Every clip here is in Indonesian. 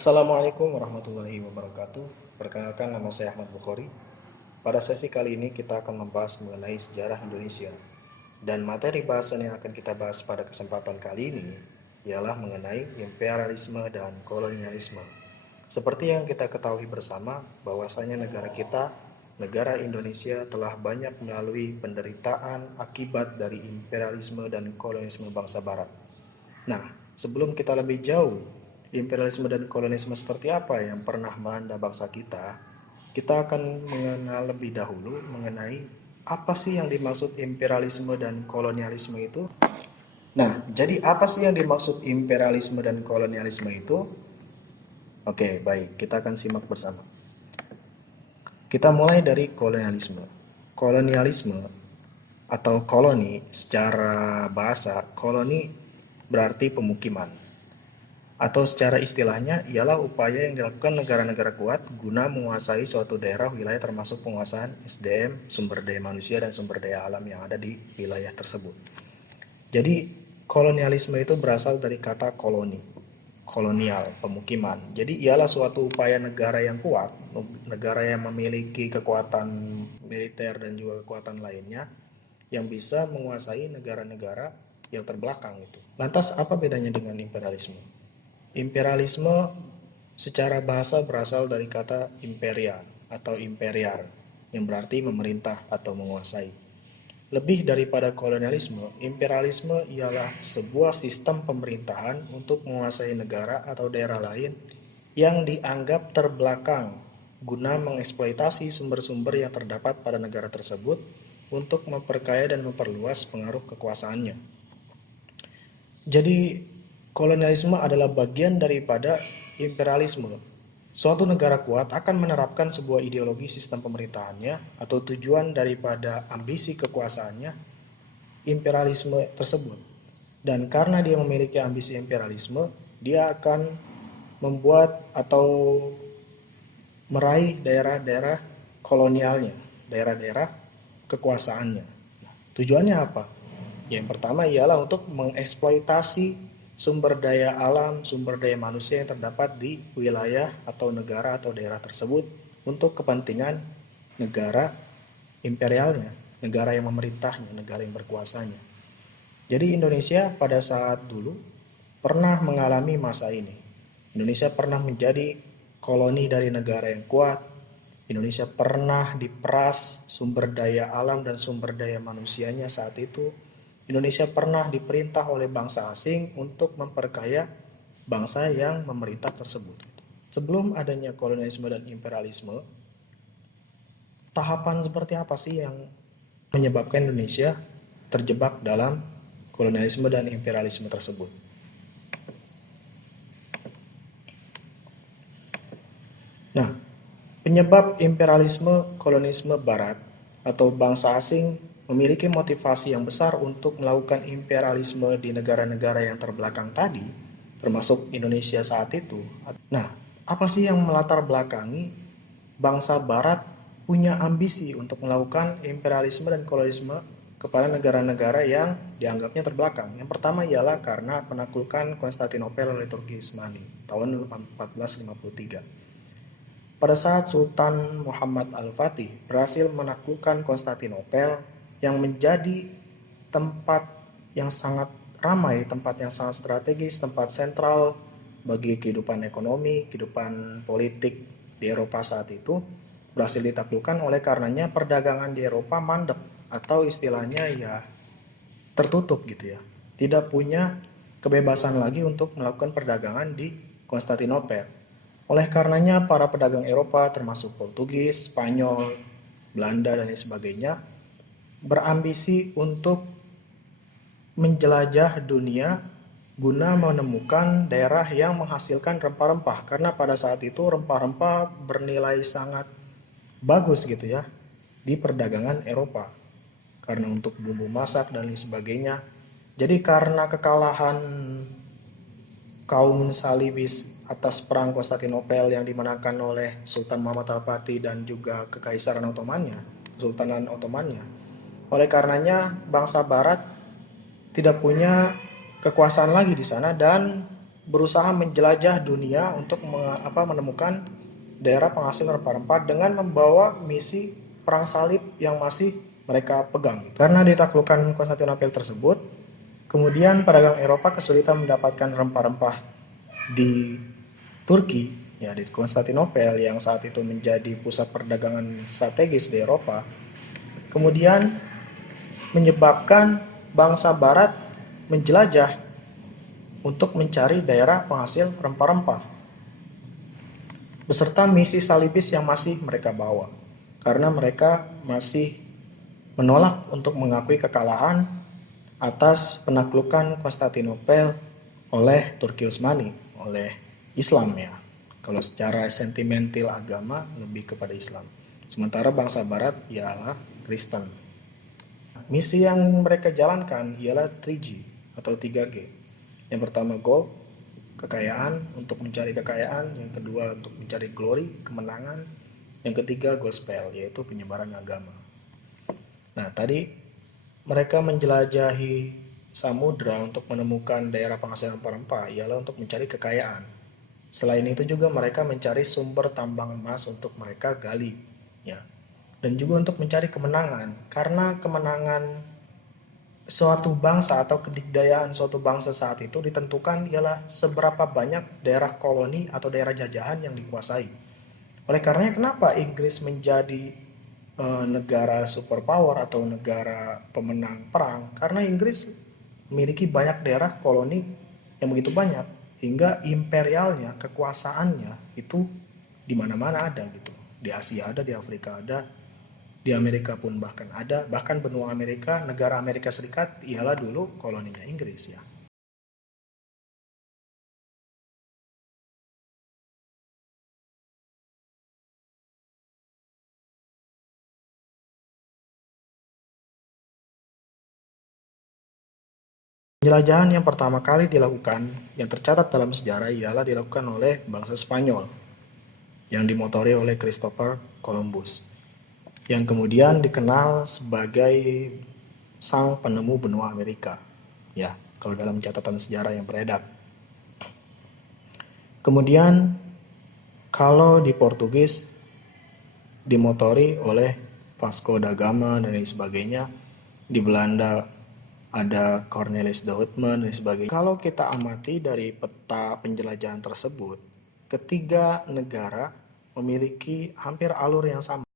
Assalamualaikum warahmatullahi wabarakatuh. Perkenalkan, nama saya Ahmad Bukhari. Pada sesi kali ini kita akan membahas mengenai sejarah Indonesia. Dan materi bahasan yang akan kita bahas pada kesempatan kali ini ialah mengenai imperialisme dan kolonialisme. Seperti yang kita ketahui bersama, bahwasanya negara kita, negara Indonesia, telah banyak melalui penderitaan akibat dari imperialisme dan kolonialisme bangsa Barat. Nah, sebelum kita lebih jauh, imperialisme dan kolonialisme seperti apa yang pernah melanda bangsa kita akan mengenal lebih dahulu mengenai apa sih yang dimaksud imperialisme dan kolonialisme itu. Nah, jadi apa sih yang dimaksud imperialisme dan kolonialisme itu? Oke, baik, kita akan simak bersama. Kita mulai dari kolonialisme. Kolonialisme atau koloni, secara bahasa, koloni berarti pemukiman. Atau secara istilahnya ialah upaya yang dilakukan negara-negara kuat guna menguasai suatu daerah wilayah termasuk penguasaan SDM, sumber daya manusia dan sumber daya alam yang ada di wilayah tersebut. Jadi kolonialisme itu berasal dari kata koloni, kolonial, pemukiman. Jadi ialah suatu upaya negara yang kuat, negara yang memiliki kekuatan militer dan juga kekuatan lainnya yang bisa menguasai negara-negara yang terbelakang itu. Lantas apa bedanya dengan imperialisme? Imperialisme secara bahasa berasal dari kata imperia atau imperial yang berarti memerintah atau menguasai. Lebih daripada kolonialisme, imperialisme ialah sebuah sistem pemerintahan untuk menguasai negara atau daerah lain yang dianggap terbelakang guna mengeksploitasi sumber-sumber yang terdapat pada negara tersebut untuk memperkaya dan memperluas pengaruh kekuasaannya. Jadi kolonialisme adalah bagian daripada imperialisme. Suatu negara kuat akan menerapkan sebuah ideologi sistem pemerintahannya atau tujuan daripada ambisi kekuasaannya, imperialisme tersebut. Dan karena dia memiliki ambisi imperialisme, dia akan membuat atau meraih daerah-daerah kolonialnya, daerah-daerah kekuasaannya. Tujuannya apa? Yang pertama ialah untuk mengeksploitasi sumber daya alam, sumber daya manusia yang terdapat di wilayah atau negara atau daerah tersebut untuk kepentingan negara imperialnya, negara yang memerintahnya, negara yang berkuasanya. Jadi Indonesia pada saat dulu pernah mengalami masa ini. Indonesia pernah menjadi koloni dari negara yang kuat. Indonesia pernah diperas sumber daya alam dan sumber daya manusianya saat itu. Indonesia pernah diperintah oleh bangsa asing untuk memperkaya bangsa yang memerintah tersebut. Sebelum adanya kolonialisme dan imperialisme, tahapan seperti apa sih yang menyebabkan Indonesia terjebak dalam kolonialisme dan imperialisme tersebut? Nah, penyebab imperialisme kolonialisme barat atau bangsa asing memiliki motivasi yang besar untuk melakukan imperialisme di negara-negara yang terbelakang tadi, termasuk Indonesia saat itu. Nah, apa sih yang melatar belakangi bangsa barat punya ambisi untuk melakukan imperialisme dan kolonialisme kepada negara-negara yang dianggapnya terbelakang? Yang pertama ialah karena penaklukan Konstantinopel oleh Turki Utsmani tahun 1453. Pada saat Sultan Muhammad Al-Fatih berhasil menaklukkan Konstantinopel yang menjadi tempat yang sangat ramai, tempat yang sangat strategis, tempat sentral bagi kehidupan ekonomi, kehidupan politik di Eropa saat itu, berhasil ditaklukkan. Oleh karenanya perdagangan di Eropa mandek atau istilahnya ya tertutup gitu ya. Tidak punya kebebasan lagi untuk melakukan perdagangan di Konstantinopel. Oleh karenanya para pedagang Eropa termasuk Portugis, Spanyol, Belanda dan lain sebagainya berambisi untuk menjelajah dunia guna menemukan daerah yang menghasilkan rempah-rempah, karena pada saat itu rempah-rempah bernilai sangat bagus gitu ya di perdagangan Eropa karena untuk bumbu masak dan lain sebagainya. Jadi karena kekalahan kaum Salibis atas perang Konstantinopel yang dimenangkan oleh Sultan Muhammad Al-Fatih dan juga Kekaisaran Ottomannya, Kesultanan Ottomannya. Oleh karenanya bangsa Barat tidak punya kekuasaan lagi di sana dan berusaha menjelajah dunia untuk menemukan daerah penghasil rempah-rempah dengan membawa misi perang salib yang masih mereka pegang. Karena ditaklukkan Konstantinopel tersebut, kemudian pedagang Eropa kesulitan mendapatkan rempah-rempah di Turki, ya di Konstantinopel yang saat itu menjadi pusat perdagangan strategis di Eropa. Kemudian menyebabkan bangsa Barat menjelajah untuk mencari daerah penghasil rempah-rempah beserta misi salibis yang masih mereka bawa, karena mereka masih menolak untuk mengakui kekalahan atas penaklukan Konstantinopel oleh Turki Utsmani, oleh Islam ya. Kalau secara sentimental agama lebih kepada Islam. Sementara bangsa Barat ialah Kristen. Misi yang mereka jalankan ialah 3G atau 3G. Yang pertama gold, kekayaan, untuk mencari kekayaan. Yang kedua untuk mencari glory, kemenangan. Yang ketiga gospel, yaitu penyebaran agama. Nah, tadi mereka menjelajahi samudra untuk menemukan daerah penghasil rempah-rempah ialah untuk mencari kekayaan. Selain itu juga mereka mencari sumber tambang emas untuk mereka gali, ya. Dan juga untuk mencari kemenangan, karena kemenangan suatu bangsa atau kedikdayaan suatu bangsa saat itu ditentukan ialah seberapa banyak daerah koloni atau daerah jajahan yang dikuasai. Oleh karenanya kenapa Inggris menjadi negara superpower atau negara pemenang perang? Karena Inggris memiliki banyak daerah koloni yang begitu banyak, hingga imperialnya, kekuasaannya itu di mana-mana ada gitu. Di Asia ada, di Afrika ada, di Amerika pun bahkan ada, bahkan benua Amerika, negara Amerika Serikat ialah dulu koloninya Inggris ya. Penjelajahan yang pertama kali dilakukan, yang tercatat dalam sejarah ialah dilakukan oleh bangsa Spanyol, yang dimotori oleh Christopher Columbus, yang kemudian dikenal sebagai sang penemu benua Amerika, ya, kalau dalam catatan sejarah yang beredar. Kemudian kalau di Portugis dimotori oleh Vasco da Gama dan lain sebagainya. Di Belanda ada Cornelis de Houtman dan sebagainya. Kalau kita amati dari peta penjelajahan tersebut, ketiga negara memiliki hampir alur yang sama.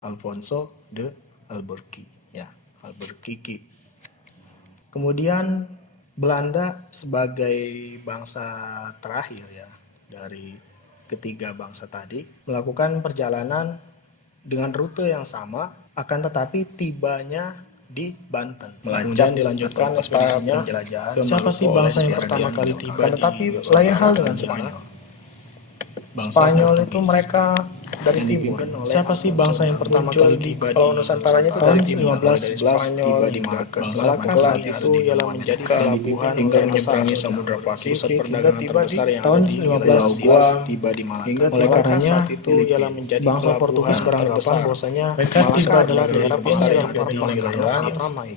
Alfonso de Albuquerque, ya, Albuquerque. Kemudian Belanda sebagai bangsa terakhir ya dari ketiga bangsa tadi melakukan perjalanan dengan rute yang sama, akan tetapi tibanya di Banten. Kemudian dilanjutkan ekspedisinya penjelajahan. Siapa sih bangsa yang pertama kali tiba? Akan tetapi lain hal dengan Spanyol. Spanyol itu mereka dari timur. Siapa sih bangsa yang pertama kali tiba? Kalau Nusantaranya itu dari 1511 tiba di Malacca. Malacca itu ialah menjadi pelabuhan hingga menyeberangi Samudra Pasifik hingga tiba di tahun 1511 tiba di Malacca. Oleh karenanya itu ialah menjadi bangsa Portugis beranggapan bahwasanya Malacca adalah daerah penghasil rempah-rempah yang sangat ramai.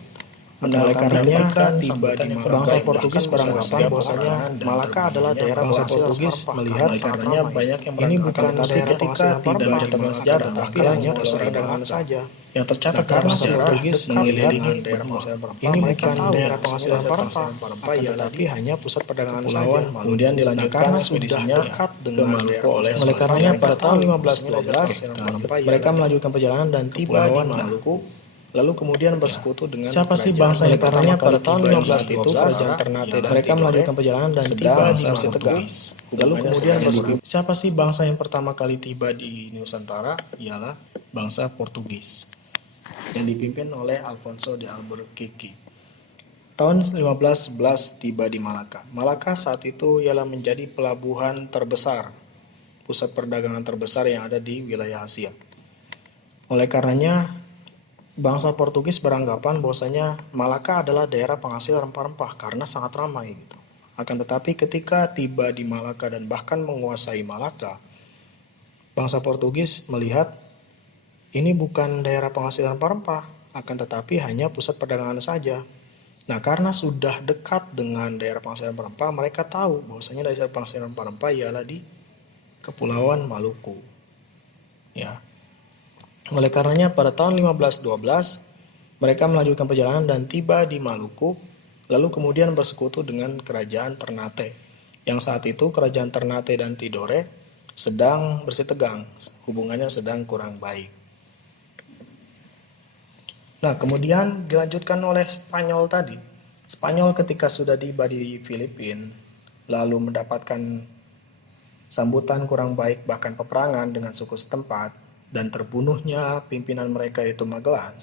Oleh karenanya tiba di bangsa Portugis beranggapan bahwasanya Malaka adalah daerah bangsa Portugis melihat karenanya banyak yang ini bukan daerah ketika tidak mencatatkan sejarah, tapi hanya perdagangan saja yang tercatat karena Portugis mengelilingi daerah penghasil rempah-rempah. Ini bukan daerah penghasil rempah-rempah, tapi hanya pusat perdagangan saja. Kemudian dilanjutkan ekspedisinya ke Maluku oleh karenanya pada tahun 1512 mereka melanjutkan perjalanan dan tiba di Maluku. Lalu kemudian bersekutu dengan siapa sih bangsa yang pertama pada tahun 15 itu kerajaan Ternate dan mereka melanjutkan perjalanan dan tiba di Maluku. Lalu kemudian bersekutu. Siapa sih bangsa yang pertama kali tiba di Nusantara? Ialah bangsa Portugis yang dipimpin oleh Alfonso de Albuquerque. Tahun 1511 tiba di Malaka. Malaka saat itu ialah menjadi pelabuhan terbesar, pusat perdagangan terbesar yang ada di wilayah Asia. Oleh karenanya bangsa Portugis beranggapan bahwasanya Malaka adalah daerah penghasil rempah-rempah karena sangat ramai gitu. Akan tetapi ketika tiba di Malaka dan bahkan menguasai Malaka, bangsa Portugis melihat ini bukan daerah penghasil rempah-rempah, akan tetapi hanya pusat perdagangan saja. Nah, karena sudah dekat dengan daerah penghasil rempah-rempah, mereka tahu bahwasanya daerah penghasil rempah-rempah ialah di Kepulauan Maluku. Ya. Oleh karenanya pada tahun 1512 mereka melanjutkan perjalanan dan tiba di Maluku, lalu kemudian bersekutu dengan kerajaan Ternate. Yang saat itu kerajaan Ternate dan Tidore sedang bersih tegang, hubungannya sedang kurang baik. Nah, kemudian dilanjutkan oleh Spanyol tadi. Spanyol ketika sudah tiba di Filipina, lalu mendapatkan sambutan kurang baik bahkan peperangan dengan suku setempat, dan terbunuhnya pimpinan mereka yaitu Magellan.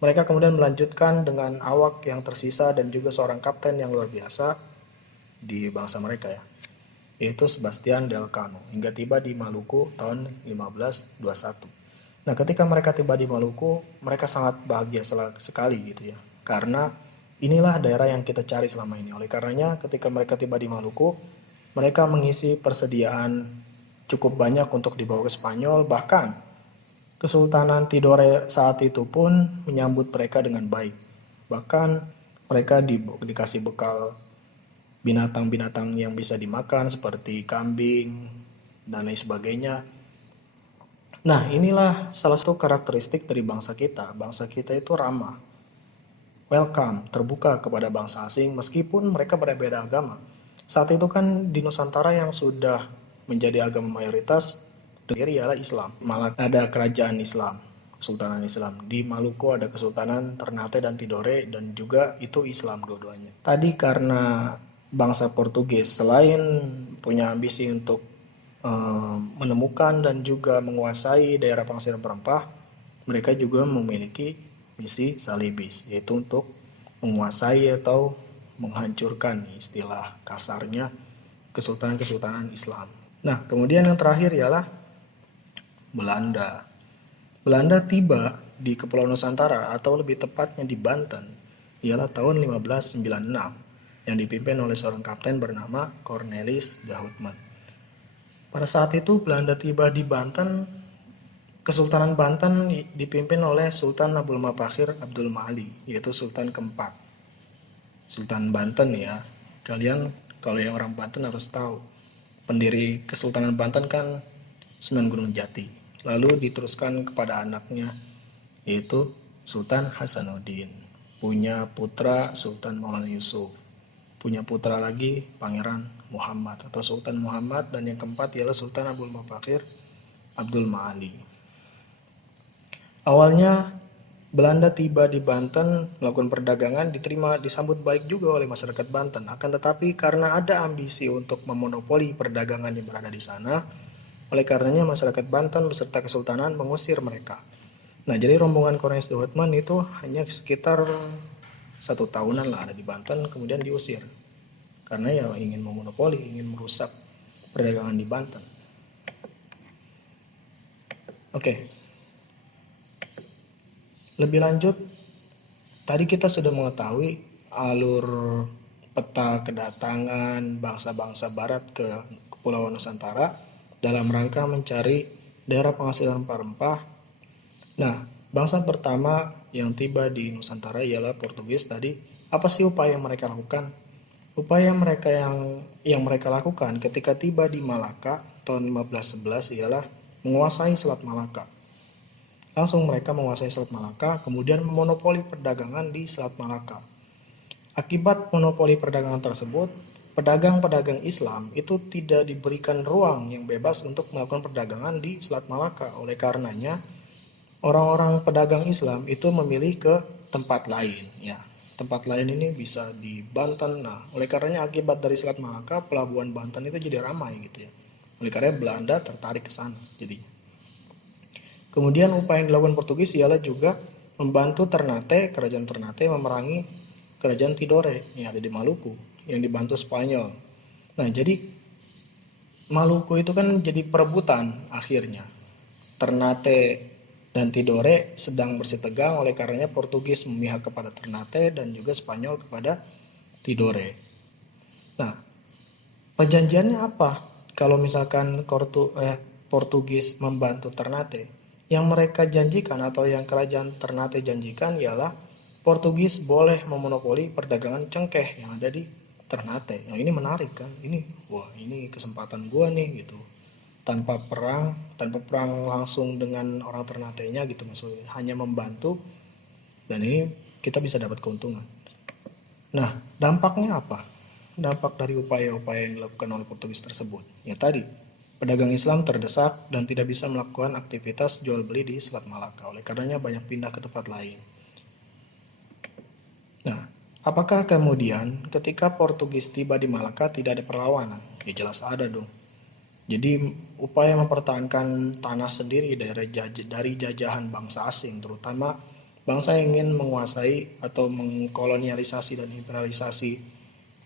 Mereka kemudian melanjutkan dengan awak yang tersisa dan juga seorang kapten yang luar biasa di bangsa mereka ya, yaitu Sebastian de Elcano, hingga tiba di Maluku tahun 1521. Nah, ketika mereka tiba di Maluku, mereka sangat bahagia sekali gitu ya, karena inilah daerah yang kita cari selama ini. Oleh karenanya ketika mereka tiba di Maluku, mereka mengisi persediaan cukup banyak untuk dibawa ke Spanyol, bahkan Kesultanan Tidore saat itu pun menyambut mereka dengan baik. Bahkan mereka dikasih bekal binatang-binatang yang bisa dimakan seperti kambing dan lain sebagainya. Nah, inilah salah satu karakteristik dari bangsa kita. Bangsa kita itu ramah, welcome, terbuka kepada bangsa asing meskipun mereka berbeda agama. Saat itu kan di Nusantara yang sudah menjadi agama mayoritas ialah Islam. Malah ada kerajaan Islam, Kesultanan Islam. Di Maluku ada Kesultanan Ternate dan Tidore dan juga itu Islam dua-duanya. Tadi karena bangsa Portugis selain punya ambisi untuk menemukan dan juga menguasai daerah penghasil rempah, mereka juga memiliki misi salibis, yaitu untuk menguasai atau menghancurkan, istilah kasarnya, kesultanan-kesultanan Islam. Nah, kemudian yang terakhir ialah Belanda. Belanda tiba di Kepulauan Nusantara atau lebih tepatnya di Banten ialah tahun 1596 yang dipimpin oleh seorang kapten bernama Cornelis de Houtman. Pada saat itu Belanda tiba di Banten, Kesultanan Banten dipimpin oleh Sultan Abu Mafakir Abdul Mali, yaitu Sultan keempat. Sultan Banten ya, kalian kalau yang orang Banten harus tahu, pendiri Kesultanan Banten kan Sunan Gunung Jati. Lalu diteruskan kepada anaknya, yaitu Sultan Hasanuddin. Punya putra Sultan Maulana Yusuf. Punya putra lagi Pangeran Muhammad atau Sultan Muhammad. Dan yang keempat ialah Sultan Abu Mafakir Abdul Mali. Awalnya Belanda tiba di Banten melakukan perdagangan, disambut baik juga oleh masyarakat Banten. Akan tetapi karena ada ambisi untuk memonopoli perdagangan yang berada di sana, oleh karenanya masyarakat Banten beserta kesultanan mengusir mereka. Nah, jadi rombongan Cornelis de Houtman itu hanya sekitar 1 tahunan lah ada di Banten, kemudian diusir. Karena ya ingin memonopoli, ingin merusak perdagangan di Banten. Oke. Lebih lanjut, tadi kita sudah mengetahui alur peta kedatangan bangsa-bangsa barat ke Kepulauan Nusantara dalam rangka mencari daerah penghasil rempah-rempah. Nah, Bangsa pertama yang tiba di Nusantara ialah Portugis tadi. Apa sih upaya yang mereka lakukan? Upaya yang mereka lakukan ketika tiba di Malaka tahun 1511 ialah menguasai Selat Malaka. Langsung mereka menguasai Selat Malaka, kemudian memonopoli perdagangan di Selat Malaka. Akibat monopoli perdagangan tersebut, pedagang-pedagang Islam itu tidak diberikan ruang yang bebas untuk melakukan perdagangan di Selat Malaka. Oleh karenanya, orang-orang pedagang Islam itu memilih ke tempat lain, ya. Tempat lain ini bisa di Banten. Nah, oleh karenanya akibat dari Selat Malaka, pelabuhan Banten itu jadi ramai gitu ya. Oleh karena Belanda tertarik ke sana. Jadi, kemudian upaya yang dilakukan Portugis ialah juga membantu Ternate, kerajaan Ternate memerangi kerajaan Tidore yang ada di Maluku yang dibantu Spanyol. Nah, jadi Maluku itu kan jadi perebutan akhirnya. Ternate dan Tidore sedang bersitegang, oleh karenanya Portugis memihak kepada Ternate dan juga Spanyol kepada Tidore. Nah, perjanjiannya apa? Kalau misalkan Portugis membantu Ternate, yang mereka janjikan atau yang kerajaan Ternate janjikan ialah Portugis boleh memonopoli perdagangan cengkeh yang ada di Ternate. Yang ini menarik kan? Ini kesempatan gua nih gitu. Tanpa perang langsung dengan orang Ternate-nya gitu, maksudnya hanya membantu, dan ini kita bisa dapat keuntungan. Nah, dampaknya apa? Dampak dari upaya-upaya yang dilakukan oleh Portugis tersebut. Ya tadi, pedagang Islam terdesak dan tidak bisa melakukan aktivitas jual beli di Selat Malaka. Oleh karenanya banyak pindah ke tempat lain. Nah, apakah kemudian ketika Portugis tiba di Malaka tidak ada perlawanan? Ya jelas ada dong. Jadi upaya mempertahankan tanah sendiri dari jajahan bangsa asing, terutama bangsa yang ingin menguasai atau mengkolonialisasi dan imperialisasi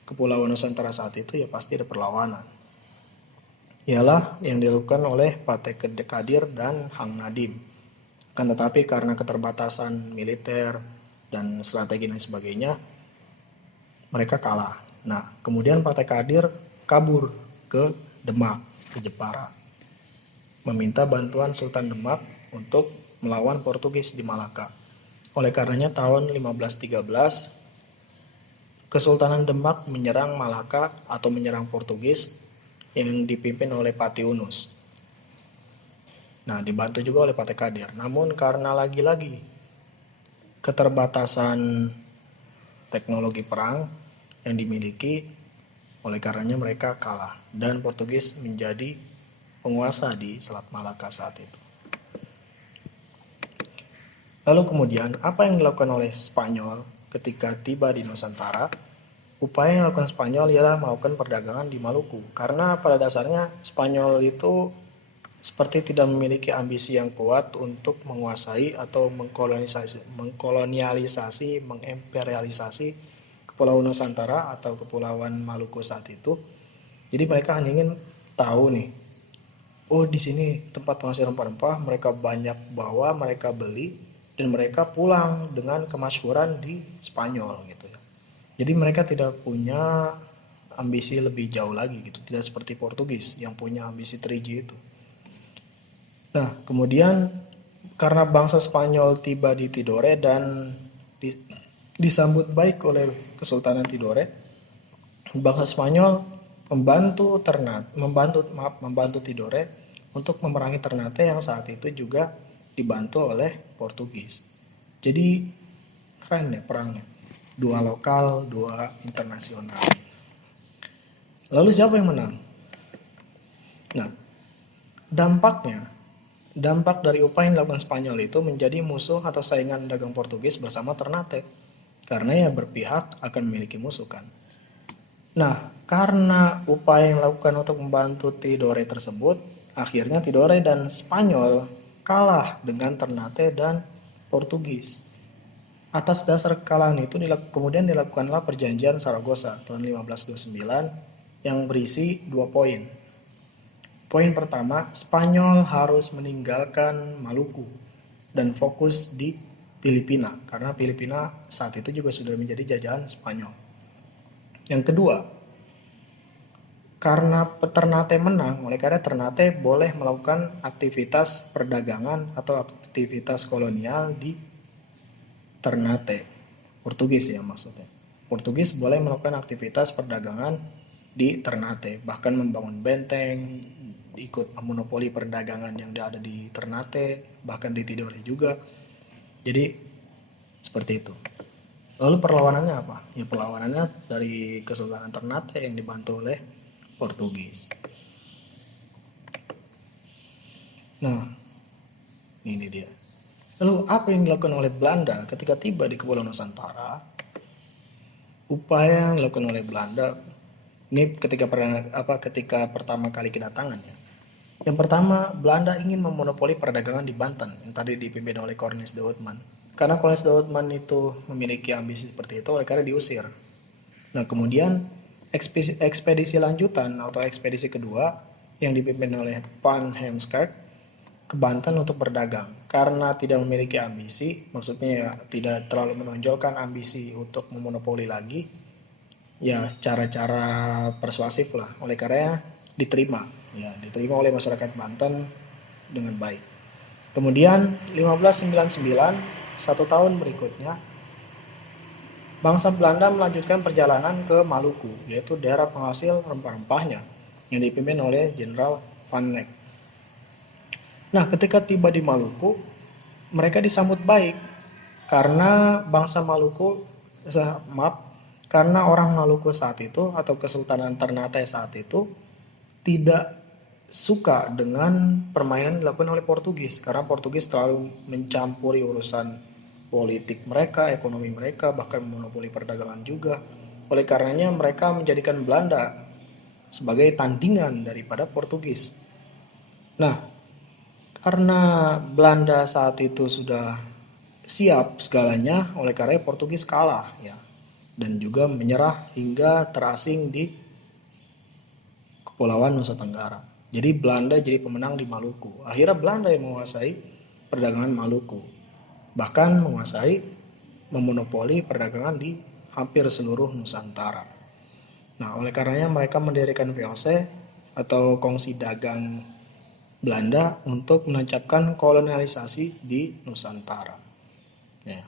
Kepulauan Nusantara saat itu, ya pasti ada perlawanan. Ialah yang dilakukan oleh Pateh Kadir dan Hang Nadim. Kan tetapi karena keterbatasan militer dan strategi dan sebagainya, mereka kalah. Nah, kemudian Pateh Kadir kabur ke Demak, ke Jepara, meminta bantuan Sultan Demak untuk melawan Portugis di Malaka. Oleh karenanya tahun 1513 Kesultanan Demak menyerang Malaka atau menyerang Portugis yang dipimpin oleh Pati Unus. Nah, dibantu juga oleh Pateh Kadir. Namun karena lagi-lagi keterbatasan teknologi perang yang dimiliki, oleh karenanya mereka kalah dan Portugis menjadi penguasa di Selat Malaka saat itu. Lalu kemudian apa yang dilakukan oleh Spanyol ketika tiba di Nusantara? Upaya yang dilakukan Spanyol ialah melakukan perdagangan di Maluku. Karena pada dasarnya Spanyol itu seperti tidak memiliki ambisi yang kuat untuk menguasai atau mengkolonialisasi, mengimperialisasi Kepulauan Nusantara atau Kepulauan Maluku saat itu. Jadi mereka hanya ingin tahu nih, oh di sini tempat penghasil rempah-rempah, mereka banyak bawa, mereka beli, dan mereka pulang dengan kemasyhuran di Spanyol gitu ya. Jadi mereka tidak punya ambisi lebih jauh lagi gitu, tidak seperti Portugis yang punya ambisi 3G itu. Nah, kemudian karena bangsa Spanyol tiba di Tidore dan disambut baik oleh Kesultanan Tidore, bangsa Spanyol membantu Tidore untuk memerangi Ternate yang saat itu juga dibantu oleh Portugis. Jadi keren ya perangnya. Dua lokal, dua internasional. Lalu siapa yang menang? Nah, dampak dari upaya yang dilakukan Spanyol itu menjadi musuh atau saingan dagang Portugis bersama Ternate. Karena ya berpihak akan memiliki musuh kan. Nah, karena upaya yang dilakukan untuk membantu Tidore tersebut, akhirnya Tidore dan Spanyol kalah dengan Ternate dan Portugis. Atas dasar kekalahan itu kemudian dilakukanlah perjanjian Saragossa tahun 1529 yang berisi 2 poin. Poin pertama, Spanyol harus meninggalkan Maluku dan fokus di Filipina, karena Filipina saat itu juga sudah menjadi jajahan Spanyol. Yang kedua, karena Ternate menang, oleh karena Ternate boleh melakukan aktivitas perdagangan atau aktivitas kolonial di Ternate. Portugis ya maksudnya. Portugis boleh melakukan aktivitas perdagangan di Ternate, bahkan membangun benteng, ikut memonopoli perdagangan yang ada di Ternate, bahkan di Tidore juga. Jadi seperti itu. Lalu perlawanannya apa? Ya perlawanannya dari Kesultanan Ternate yang dibantu oleh Portugis. Nah, ini dia. Lalu apa yang dilakukan oleh Belanda ketika tiba di Kepulauan Nusantara? Upaya yang dilakukan oleh Belanda ini ketika pertama kali kedatangan ya. Yang pertama, Belanda ingin memonopoli perdagangan di Banten yang tadi dipimpin oleh Cornelis de Houtman. Karena Cornelis de Houtman itu memiliki ambisi seperti itu, oleh karena diusir. Nah, kemudian ekspedisi lanjutan atau ekspedisi kedua yang dipimpin oleh Van Heemskerck ke Banten untuk berdagang. Karena tidak memiliki ambisi, maksudnya ya tidak terlalu menonjolkan ambisi untuk memonopoli lagi, ya cara-cara persuasif lah. Oleh karena diterima oleh masyarakat Banten dengan baik. Kemudian 1599, 1 tahun berikutnya, bangsa Belanda melanjutkan perjalanan ke Maluku, yaitu daerah penghasil rempah-rempahnya yang dipimpin oleh Jenderal Van Neck. Nah, ketika tiba di Maluku, mereka disambut baik karena karena orang Maluku saat itu atau Kesultanan Ternate saat itu tidak suka dengan permainan dilakukan oleh Portugis, karena Portugis terlalu mencampuri urusan politik mereka, ekonomi mereka, bahkan monopoli perdagangan juga. Oleh karenanya mereka menjadikan Belanda sebagai tandingan daripada Portugis. Nah, karena Belanda saat itu sudah siap segalanya, oleh karena Portugis kalah ya, dan juga menyerah hingga terasing di Kepulauan Nusa Tenggara. Jadi Belanda jadi pemenang di Maluku. Akhirnya Belanda yang menguasai perdagangan Maluku, bahkan menguasai memonopoli perdagangan di hampir seluruh Nusantara. Nah, oleh karenanya mereka mendirikan VOC atau Kongsi Dagang Belanda untuk menancapkan kolonialisasi di Nusantara. Ya,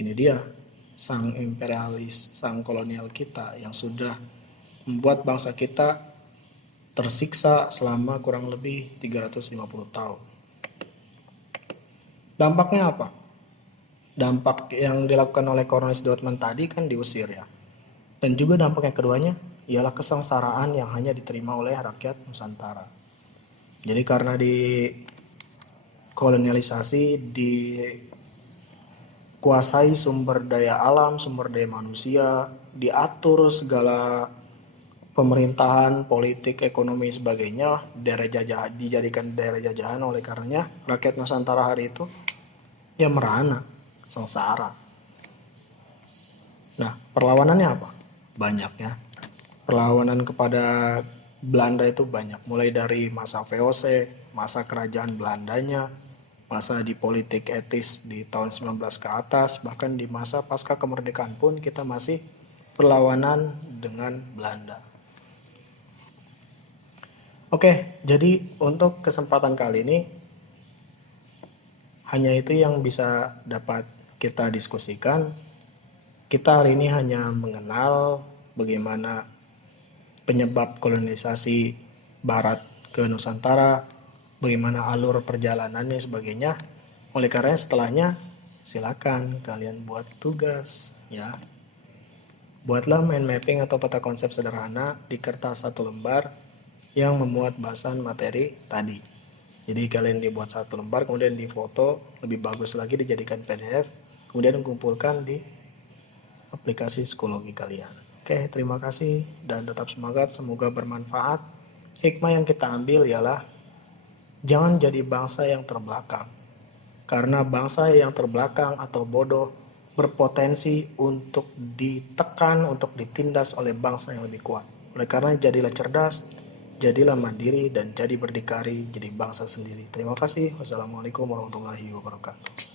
ini dia sang imperialis, sang kolonial kita yang sudah membuat bangsa kita tersiksa selama kurang lebih 350 tahun. Dampaknya apa? Dampak yang dilakukan oleh Cornelis de Houtman tadi kan diusir ya. Dan juga dampak yang keduanya ialah kesengsaraan yang hanya diterima oleh rakyat Nusantara. Jadi karena di kolonialisasi, dikuasai sumber daya alam, sumber daya manusia, diatur segala pemerintahan, politik, ekonomi sebagainya, dijadikan daerah jajahan. Oleh karenanya rakyat Nusantara hari itu ya merana, sengsara. Nah, perlawanannya apa? Banyak ya. Perlawanan kepada Belanda itu banyak, mulai dari masa VOC, masa kerajaan Belandanya, masa di politik etis di tahun 19 ke atas, bahkan di masa pasca kemerdekaan pun kita masih perlawanan dengan Belanda. Oke, jadi untuk kesempatan kali ini hanya itu yang bisa dapat kita diskusikan. Kita hari ini hanya mengenal bagaimana penyebab kolonialisasi Barat ke Nusantara, bagaimana alur perjalanannya sebagainya. Oleh karena setelahnya silakan kalian buat tugas ya. Buatlah mind mapping atau peta konsep sederhana di kertas 1 lembar yang memuat bahasan materi tadi. Jadi kalian dibuat 1 lembar, kemudian difoto, lebih bagus lagi dijadikan PDF, kemudian dikumpulkan di aplikasi psikologi kalian. Oke, terima kasih dan tetap semangat, semoga bermanfaat. Hikmah yang kita ambil ialah jangan jadi bangsa yang terbelakang. Karena bangsa yang terbelakang atau bodoh berpotensi untuk ditekan, untuk ditindas oleh bangsa yang lebih kuat. Oleh karena jadilah cerdas, jadilah mandiri, dan jadi berdikari, jadi bangsa sendiri. Terima kasih. Wassalamualaikum warahmatullahi wabarakatuh.